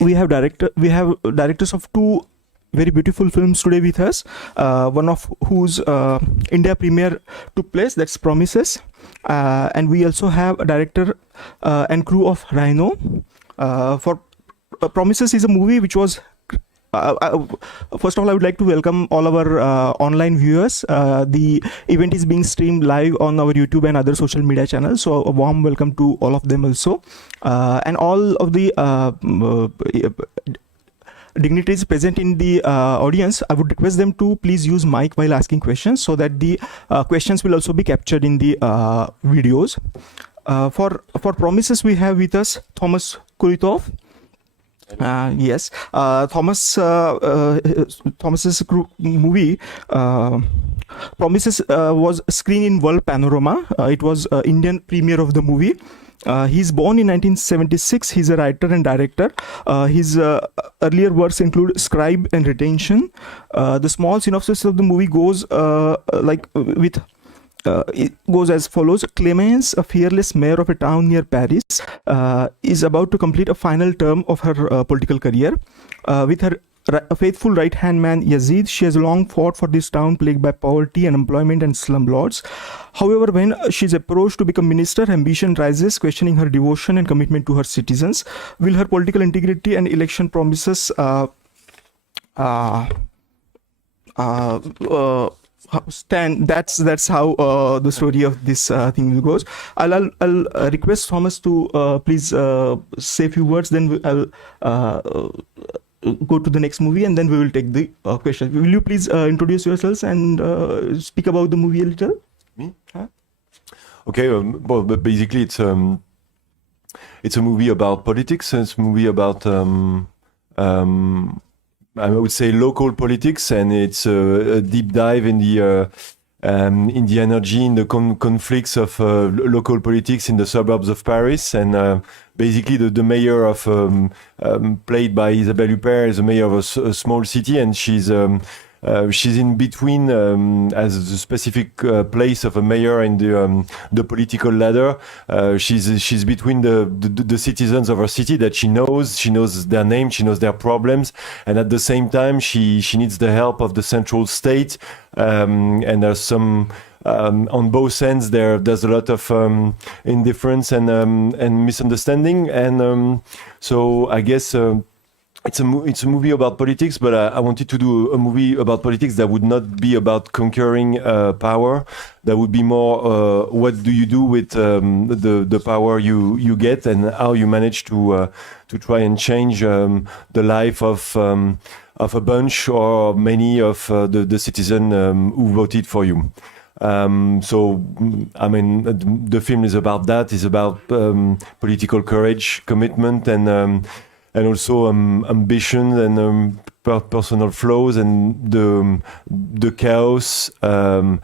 we have directors of two very beautiful films today with us, one of whose India premiere took place, that's Promises, and we also have a director and crew of Rhino. For Promises is a movie which was first of all, I would like to welcome all our online viewers. The event is being streamed live on our YouTube and other social media channels, so a warm welcome to all of them also, and all of the dignitaries present in the audience. I would request them to please use mic while asking questions, so that the questions will also be captured in the videos. For Promises, we have with us Thomas Kuritov. Yes, Thomas's movie Promises was screened in World Panorama. It was Indian premiere of the movie. He's born in 1976. He's a writer and director. His earlier works include Scribe and Retention. The small synopsis of the movie goes it goes as follows. Clemence, a fearless mayor of a town near Paris, is about to complete a final term of her political career. With her faithful right-hand man Yazid, she has long fought for this town plagued by poverty, unemployment, and slumlords. However, when she is approached to become minister, ambition rises, questioning her devotion and commitment to her citizens. Will her political integrity and election promises stand? That's how the story of this thing goes. I'll request Thomas to please say a few words, then I'll go to the next movie, and then we will take the question. Will you please introduce yourselves and speak about the movie a little? Me? Huh? Okay. Well, but basically, it's a movie about politics. It's a movie about I would say local politics, and it's a deep dive in the energy, in the conflicts of local politics in the suburbs of Paris. And basically, the mayor of played by Isabelle Huppert is the mayor of a small city, and she's in between as the specific place of a mayor in the political ladder. She's between the citizens of her city that she knows their name, she knows their problems, and at the same time she needs the help of the central state. And there's some on both ends there's a lot of indifference and misunderstanding, and so I guess. It's a movie about politics, but I wanted to do a movie about politics that would not be about conquering power. That would be more what do you do with the power you get, and how you manage to try and change the life of a bunch or many of the citizens who voted for you. So, I mean, the film is about that. It's about political courage, commitment, and also ambition and personal flaws, and the chaos that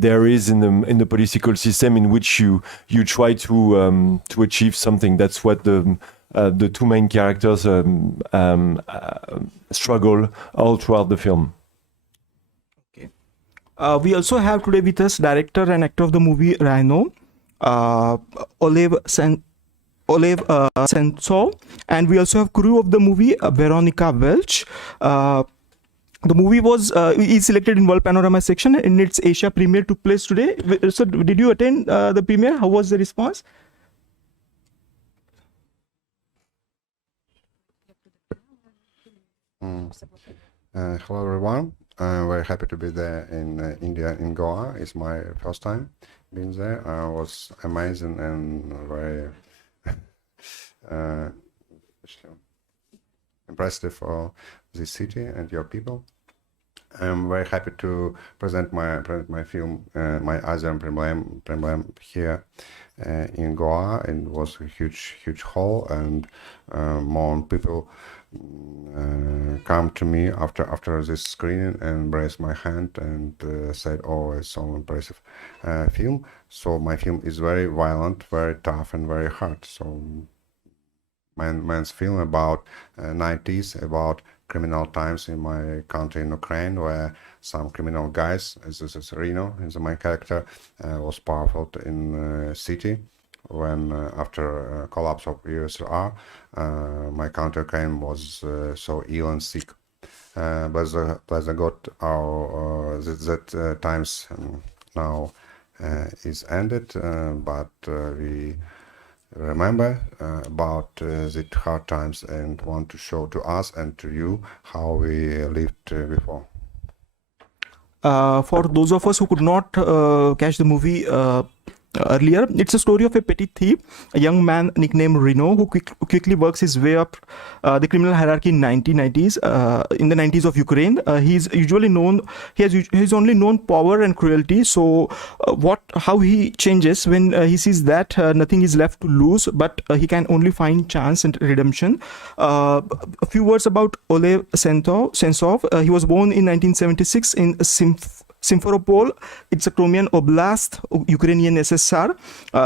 there is in the political system in which you try to achieve something. That's what the two main characters struggle all throughout the film. Okay. We also have today with us director and actor of the movie Rhino, Oleg Sentsov, and we also have crew of the movie Veronica Welch. The movie is selected in World Panorama section, and its Asia premiere took place today. So, did you attend the premiere? How was the response? Hello everyone. I'm very happy to be there in India, in Goa. It's my first time being there. It was amazing and very impressive for this city and your people. I'm very happy to present my film, my Asian premiere here in Goa. It was a huge hall, and more people come to me after this screening and raised my hand and said, "Oh, it's so impressive film." So my film is very violent, very tough, and very hard. So man's film about 90s, about criminal times in my country, in Ukraine, where some criminal guys, as this is Rhino, is the main character, was powerful in city, when after collapse of USSR, my country Ukraine was so ill and sick. Bless the God, our that times now is ended, but we remember about the hard times and want to show to us and to you how we lived before. For those of us who could not catch the movie earlier, it's a story of a petty thief, a young man nicknamed Rhino, who quickly works his way up the criminal hierarchy in 1990s. In the 90s of Ukraine, he's usually known. He's only known power and cruelty. So, how he changes when he sees that nothing is left to lose, but he can only find chance and redemption. A few words about Oleg Sentsov. He was born in 1976 in Simferopol. It's a Crimean Oblast, Ukrainian SSR.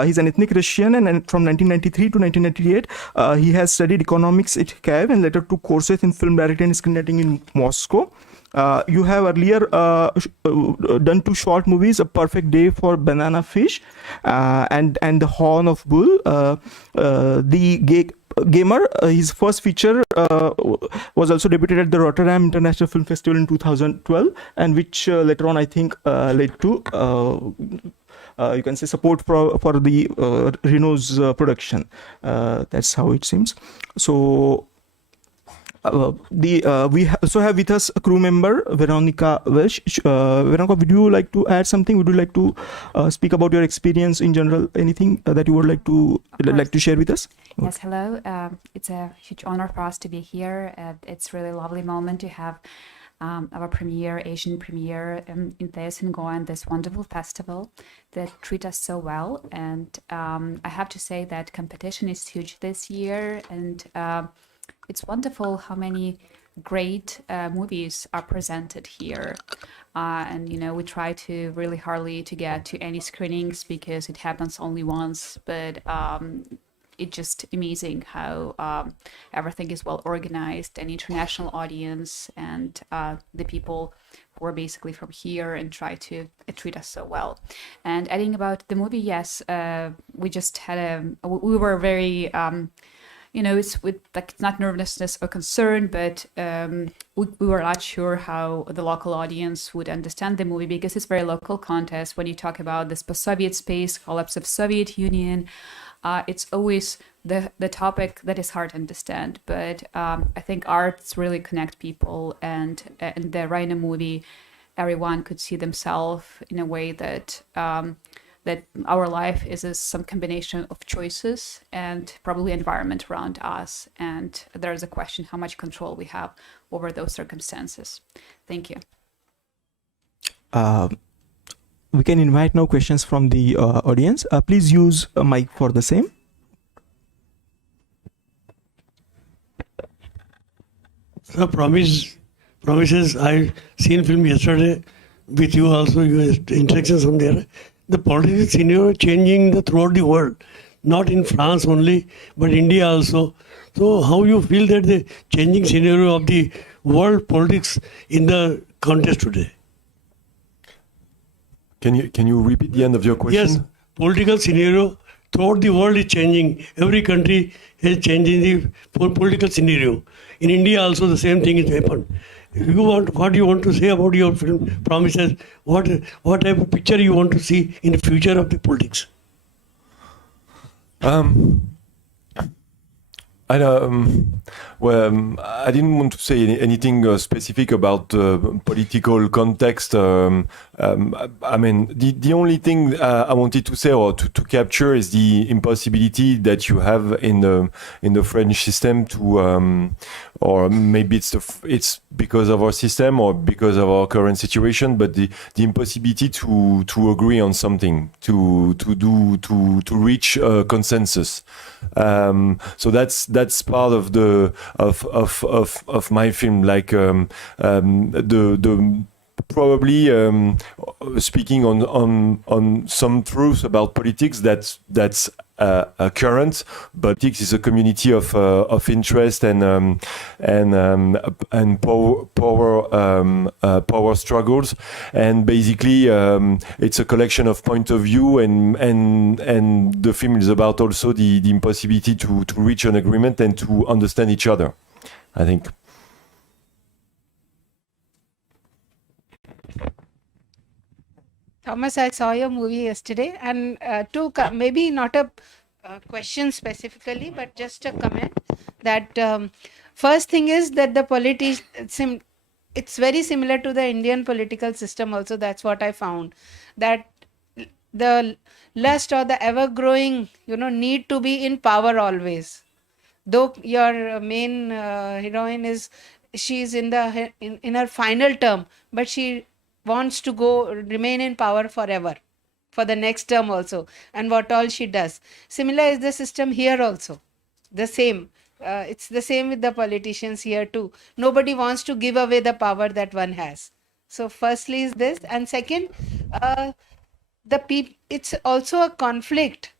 He's an ethnic Russian, and from 1993 to 1998, he has studied economics at Kiev and later took courses in film directing and screenwriting in Moscow. You have earlier done 2 short movies, A Perfect Day for Banana Fish and The Horn of Bull. The Gamer, his first feature was also debuted at the Rotterdam International Film Festival in 2012, and which later on I think led to you can say support for the Rhino's production. That's how it seems. So we also have with us a crew member, Veronica Welsh. Veronica, would you like to add something? Would you like to speak about your experience in general? Anything that you would like to share with us? Yes, hello. It's a huge honor for us to be here. It's really lovely moment to have our Asian premiere in this in Goa, and this wonderful festival that treat us so well. And I have to say that competition is huge this year, and it's wonderful how many great movies are presented here. And we try to really hardly to get to any screenings because it happens only once, but it's just amazing how everything is well organized, an international audience, and the people who are basically from here and try to treat us so well. And adding about the movie, yes, we just had we were very it's with it's not nervousness or concern, but we were not sure how the local audience would understand the movie because it's very local contest. When you talk about this post-Soviet space, collapse of Soviet Union, it's always the topic that is hard to understand. But I think arts really connect people, and in the Rhino movie, everyone could see themselves in a way that that our life is some combination of choices and probably environment around us. And there is a question how much control we have over those circumstances. Thank you. We can invite now questions from the audience. Please use a mic for the same. So promises, I seen film yesterday with you also, your interactions on there. The political scenario changing throughout the world, not in France only, but India also. So how you feel that the changing scenario of the world politics in the contest today? Can you repeat the end of your question? Yes, political scenario throughout the world is changing. Every country is changing the political scenario. In India also the same thing has happened. What you want to say about your film promises? What type of picture you want to see in the future of the politics? I didn't want to say anything specific about political context. I mean, the only thing I wanted to say or to capture is the impossibility that you have in the French system to, or maybe it's because of our system or because of our current situation, but the impossibility to agree on something, to reach a consensus. So that's part of my film, like the probably speaking on some truths about politics that's current, but politics is a community of interest and power struggles, and basically it's a collection of point of view, and the film is about also the impossibility to reach an agreement and to understand each other, I think. Thomas, I saw your movie yesterday, and maybe not a question specifically, but just a comment that first thing is that the it's very similar to the Indian political system also. That's what I found, that the lust or the ever-growing, need to be in power always. Though your main heroine she's in her final term, but she wants to remain in power forever, for the next term also, and what all she does. Similar is the system here also. The same. It's the same with the politicians here too. Nobody wants to give away the power that one has. So firstly is this, and second, it's also a conflict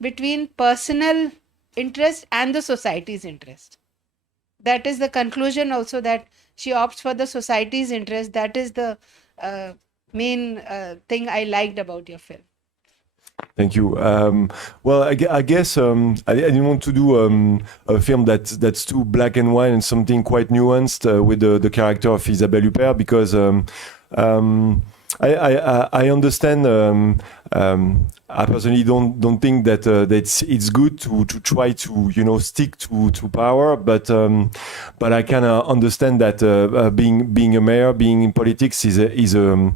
between personal interest and the society's interest. That is the conclusion also, that she opts for the society's interest. That is the main thing I liked about your film. Thank you. Well, I guess I didn't want to do a film that's too black and white and something quite nuanced with the character of Isabelle Huppert, because I understand. I personally don't think that it's good to try to stick to power, but I kind of understand that being a mayor, being in politics is a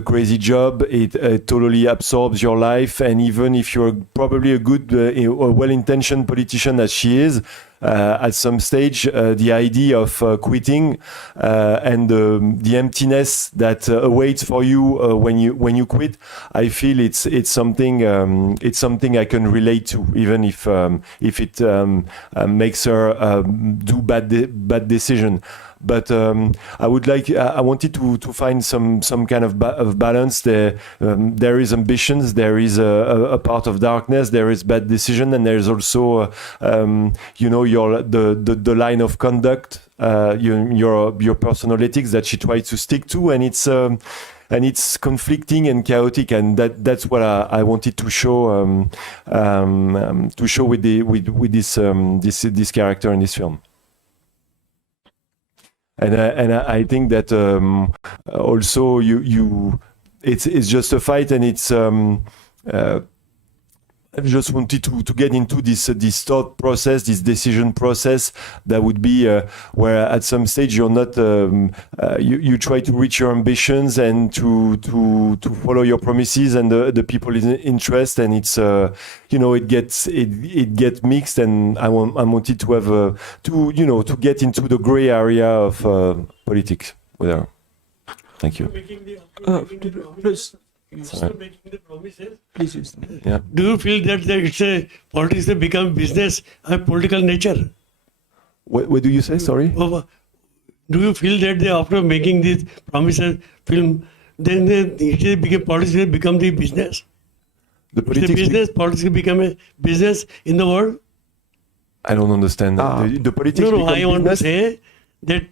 crazy job. It totally absorbs your life, and even if you're probably a good, well-intentioned politician as she is, at some stage, the idea of quitting and the emptiness that awaits for you when you quit, I feel it's something I can relate to, even if it makes her do bad decision. But I wanted to find some kind of balance. There is ambitions, there is a part of darkness, there is bad decision, and there is also the line of conduct, your personal ethics that she tries to stick to, and it's conflicting and chaotic, and that's what I wanted to show with this character in this film. And I think that also it's just a fight, and it's I just wanted to get into this thought process, this decision process that would be where at some stage you're not you try to reach your ambitions and to follow your promises and the people's interest, and it's it gets mixed, and I wanted to have to get into the gray area of politics with her. Thank you. Please. After making the promises, Please use them. Yeah. do you feel that it's a politics has become business of political nature? What do you say? Sorry. Do you feel that after making these promises film, then politics has become the business? The politics. Politics become a business in the world? I don't understand. The politics. No, become I want to business? say that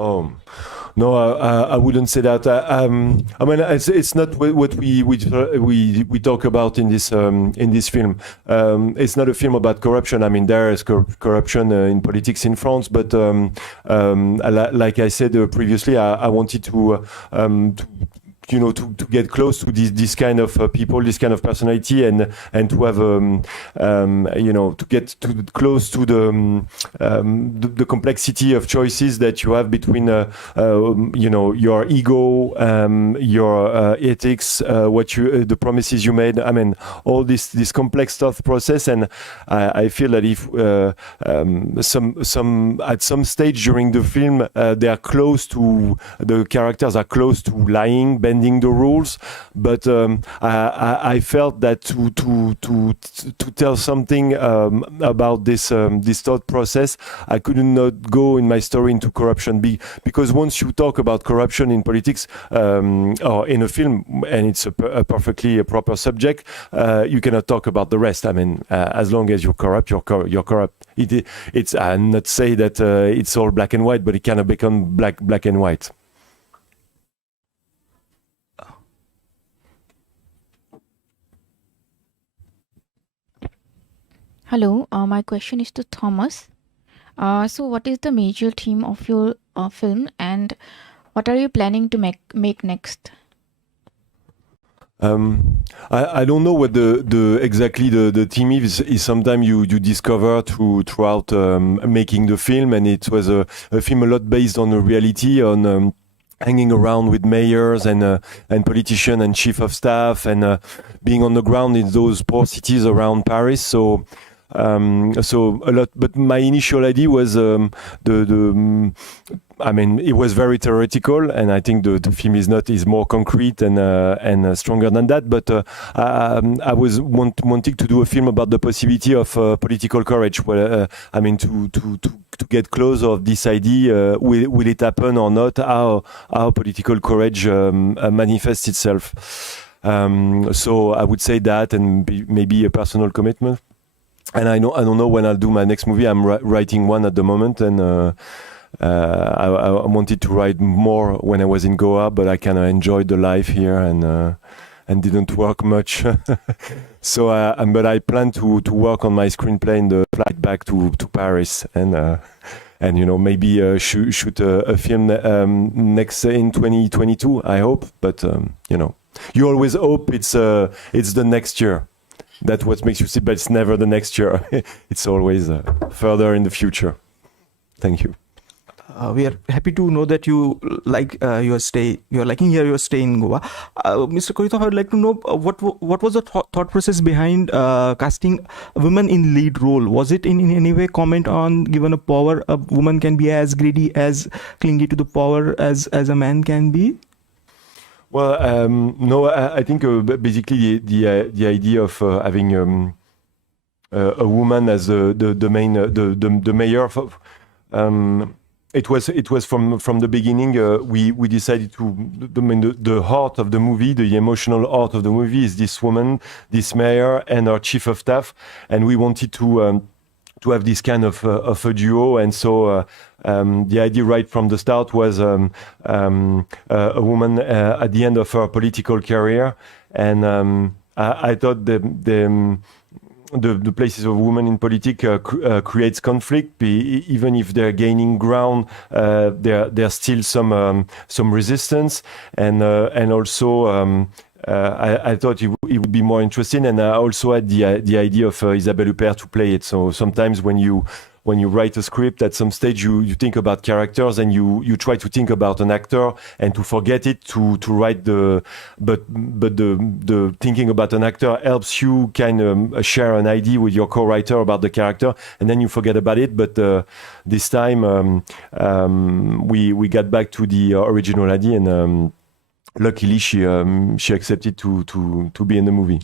Oh, no, I wouldn't say that. I mean, it's not what we talk about in this film. It's not a film about corruption. I mean, there is corruption in politics in France, but like I said previously, I wanted to get close to this kind of people, this kind of personality, and to have to get close to the complexity of choices that you have between your ego, your ethics, the promises you made. I mean, all this complex thought process, and I feel that if at some stage during the film the characters are close to lying, bending bending the rules, but I felt that to tell something about this thought process, I could not go in my story into corruption, because once you talk about corruption in politics or in a film, and it's a perfectly proper subject, you cannot talk about the rest. I mean, as long as you're corrupt, you're corrupt. It's I'm not say that it's all black and white, but it cannot become black and white. Hello, my question is to Thomas. So, what is the major theme of your film, and what are you planning to make next? I don't know what the exactly the theme is. Sometimes you discover throughout making the film, and it was a film a lot based on a reality, on hanging around with mayors and politicians and chief of staff, and being on the ground in those poor cities around Paris. So a lot. But my initial idea was I mean, it was very theoretical, and I think the film is more concrete and stronger than that. But I was wanting to do a film about the possibility of political courage. Well, I mean, to get close of this idea, will it happen or not? How political courage manifests itself. So I would say that, and maybe a personal commitment. And I don't know when I'll do my next movie. I'm writing one at the moment, and I wanted to write more when I was in Goa, but I kind of enjoyed the life here and didn't work much. So, but I plan to work on my screenplay in the flight back to Paris, and maybe shoot a film next in 2022. I hope, but you always hope it's the next year. That's what makes you see, but it's never the next year. It's always further in the future. Thank you. We are happy to know that you like your stay. You are liking here your stay in Goa. Mr. Koritov, I would like to know what was the thought process behind casting women in lead role. Was it in any way comment on, given a power, a woman can be as greedy, as clingy to the power as a man can be? Well, no, I think basically the idea of having a woman as the main the mayor of. It was from the beginning. We decided the heart of the movie, the emotional heart of the movie, is this woman, this mayor, and our chief of staff, and we wanted to have this kind of a duo, and so the idea right from the start was a woman at the end of her political career, and I thought the places of women in politics creates conflict. Even if they're gaining ground, there's still some resistance, and also I thought it would be more interesting, and I also had the idea of Isabelle Huppert to play it. So sometimes when you write a script, at some stage you think about characters, and you try to think about an actor and to forget it to write but the thinking about an actor helps you kind of share an idea with your co-writer about the character, and then you forget about it. But this time we got back to the original idea, and luckily she accepted to be in the movie.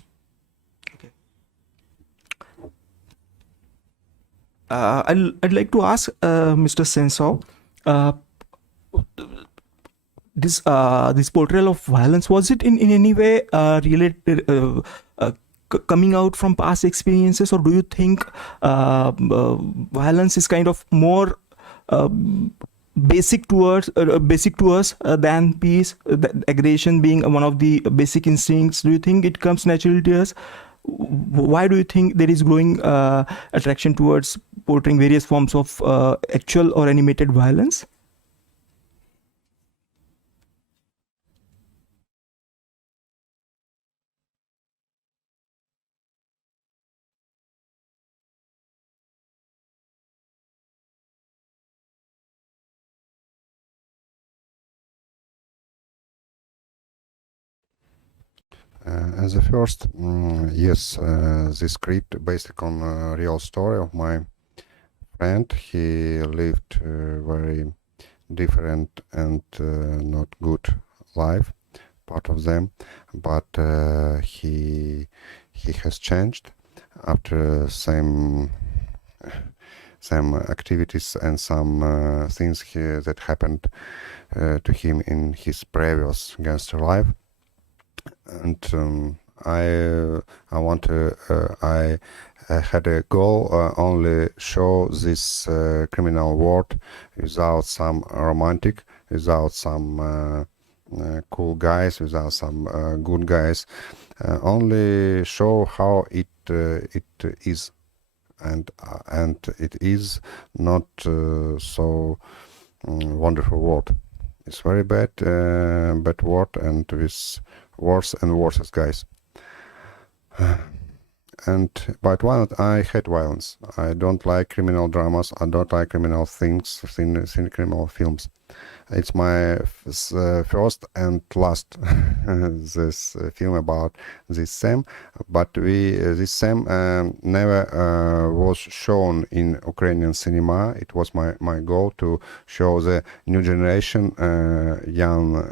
I'd like to ask Mr. Sensor, this portrayal of violence, was it in any way related, coming out from past experiences, or do you think violence is kind of more basic to us than peace, aggression being one of the basic instincts? Do you think it comes naturally to us? Why do you think there is growing attraction towards portraying various forms of actual or animated violence? As a first, yes, the script based on a real story of my friend. He lived very different and not good life part of them, but he has changed after some activities and some things that happened to him in his previous gangster life. And I had a goal only show this criminal world without some romantic, without some cool guys, without some good guys, only show how it is, and it is not so wonderful world. It's very bad world, and with worse and worse guys. But I hate violence. I don't like criminal dramas. I don't like criminal things, criminal films. It's my first and last this film about this Sam, but this Sam never was shown in Ukrainian cinema. It was my goal to show the new generation young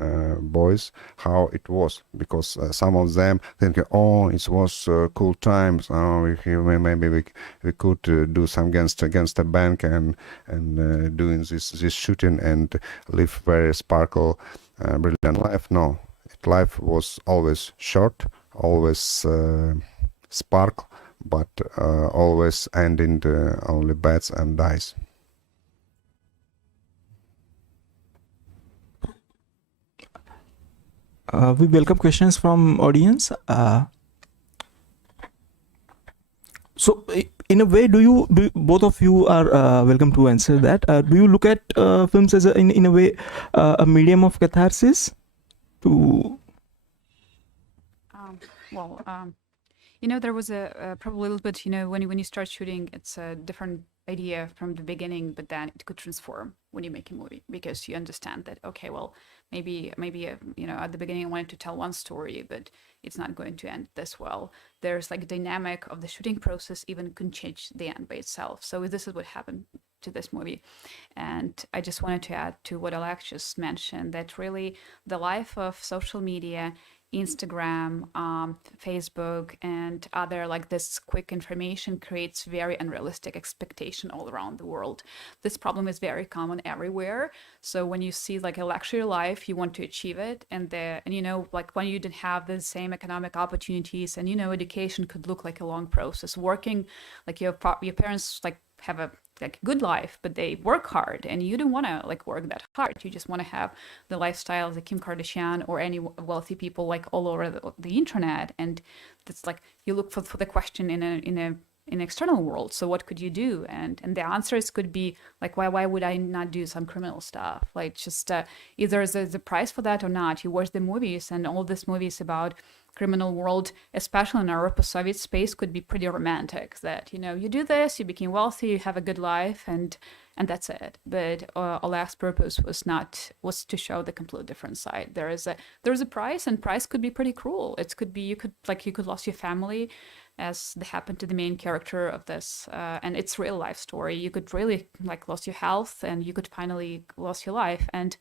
boys how it was, because some of them think, oh, it was cool times. Oh, maybe we could do some against a bank and doing this shooting and live very sparkle, brilliant life. No, life was always short, always sparkle, but always ending only beds and dies. We welcome questions from audience. So, in a way, do both of you are welcome to answer that? Do you look at films as in a way a medium of catharsis? There was probably a little bit, when you start shooting, it's a different idea from the beginning, but then it could transform when you make a movie, because you understand that, okay, well, maybe at the beginning I wanted to tell one story, but it's not going to end this well. There's like a dynamic of the shooting process even can change the end by itself. So this is what happened to this movie. And I just wanted to add to what Alex just mentioned, that really the life of social media, Instagram, Facebook, and other like this quick information creates very unrealistic expectation all around the world. This problem is very common everywhere. So when you see like a luxury life, you want to achieve it, and like when you didn't have the same economic opportunities, and education could look like a long process. Working, like your parents like have a good life, but they work hard, and you don't want to like work that hard. You just want to have the lifestyle of the Kim Kardashian or any wealthy people like all over the internet. And that's like you look for the question in an external world. So what could you do? And the answers could be like, why would I not do some criminal stuff? Like just either there's a price for that or not. You watch the movies, and all these movies about criminal world, especially in our post-Soviet space, could be pretty romantic, that you do this, you became wealthy, you have a good life, and that's it. But Oleg's purpose was to show the completely different side. There is a price, and price could be pretty cruel. It could be you could lose your family, as happened to the main character of this, and it's real life story. You could really like lose your health, and you could finally lose your life. And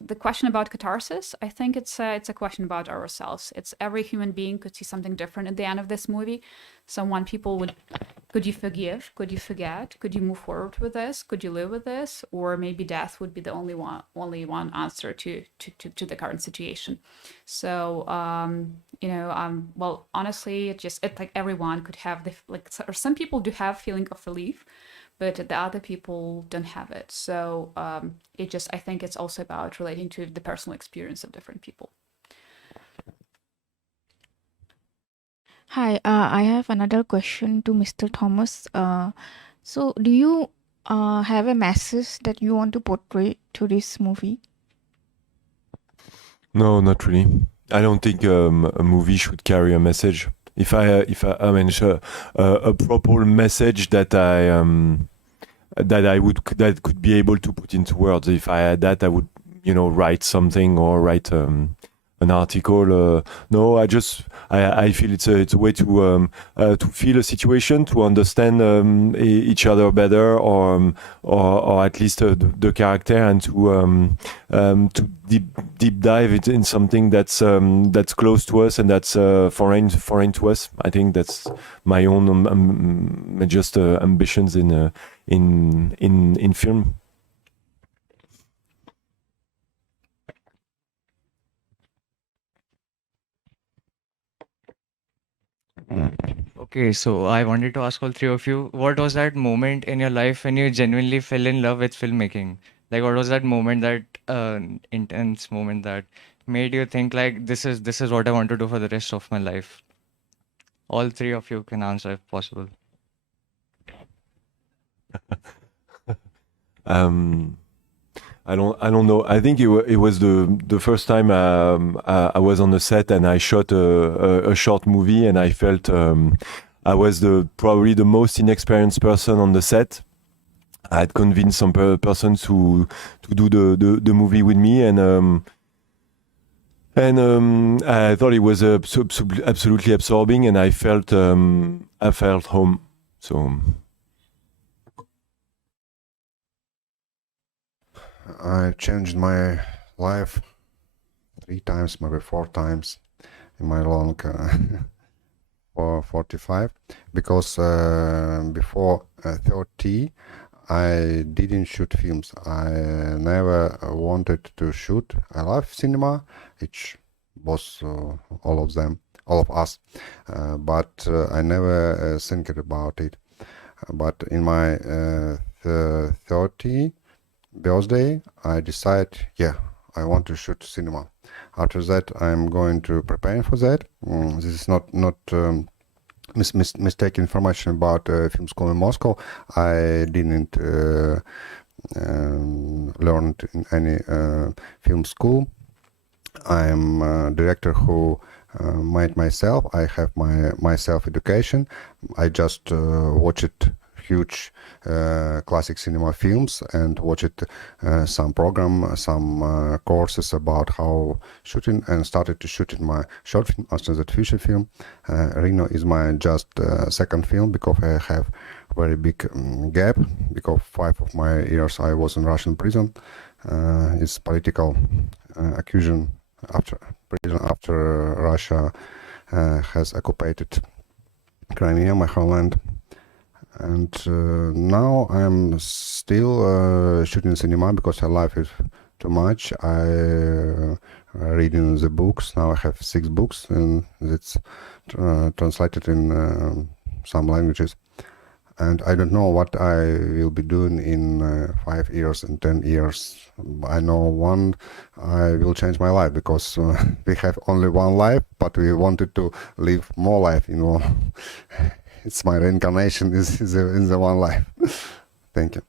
the question about catharsis, I think it's a question about ourselves. It's every human being could see something different at the end of this movie. Some people could you forgive? Could you forget? Could you move forward with this? Could you live with this? Or maybe death would be the only one answer to the current situation. So, well, honestly, it's like everyone could have or some people do have feeling of relief, but the other people don't have it. So I think it's also about relating to the personal experience of different people. Hi, I have another question to Mr. Thomas. So, do you have a message that you want to portray to this movie? No, not really. I don't think a movie should carry a message. If I a proper message that that could be able to put into words. If I had that, I would write something or write an article. No, I feel it's a way to feel a situation, to understand each other better, or at least the character, and to deep dive it in something that's close to us and that's foreign to us. I think that's my own just ambitions in film. Okay, so I wanted to ask all three of you, what was that moment in your life when you genuinely fell in love with filmmaking? Like, what was that moment, that intense moment that made you think like this is what I want to do for the rest of my life? All three of you can answer if possible. I don't know. I think it was the first time I was on the set and I shot a short movie, and I felt I was probably the most inexperienced person on the set. I had convinced some persons to do the movie with me, and I thought it was absolutely absorbing, and I felt home. So. I changed my life 3 times, maybe 4 times in my long for 45, because before 30 I didn't shoot films. I never wanted to shoot. I love cinema, which was all of us, but I never think about it. But in my 30 birthday, I decide, yeah, I want to shoot cinema. After that, I'm going to prepare for that. This is not mistaken information about film school in Moscow. I didn't learn in any film school. I'm a director who made myself. I have my self-education. I just watched huge classic cinema films and watched some courses about how shooting, and started to shoot in my short film after that feature film. Rhino is my just second film, because I have very big gap, because 5 of my years I was in Russian prison. It's political accusation after Russia has occupied Crimea, my homeland. And now I'm still shooting cinema because I love it too much. I reading the books. Now I have 6 books, and it's translated in some languages. And I don't know what I will be doing in 5 years and 10 years. I know one, I will change my life, because we have only one life, but we wanted to live more life, you know. It's my reincarnation is in the one life. Thank you.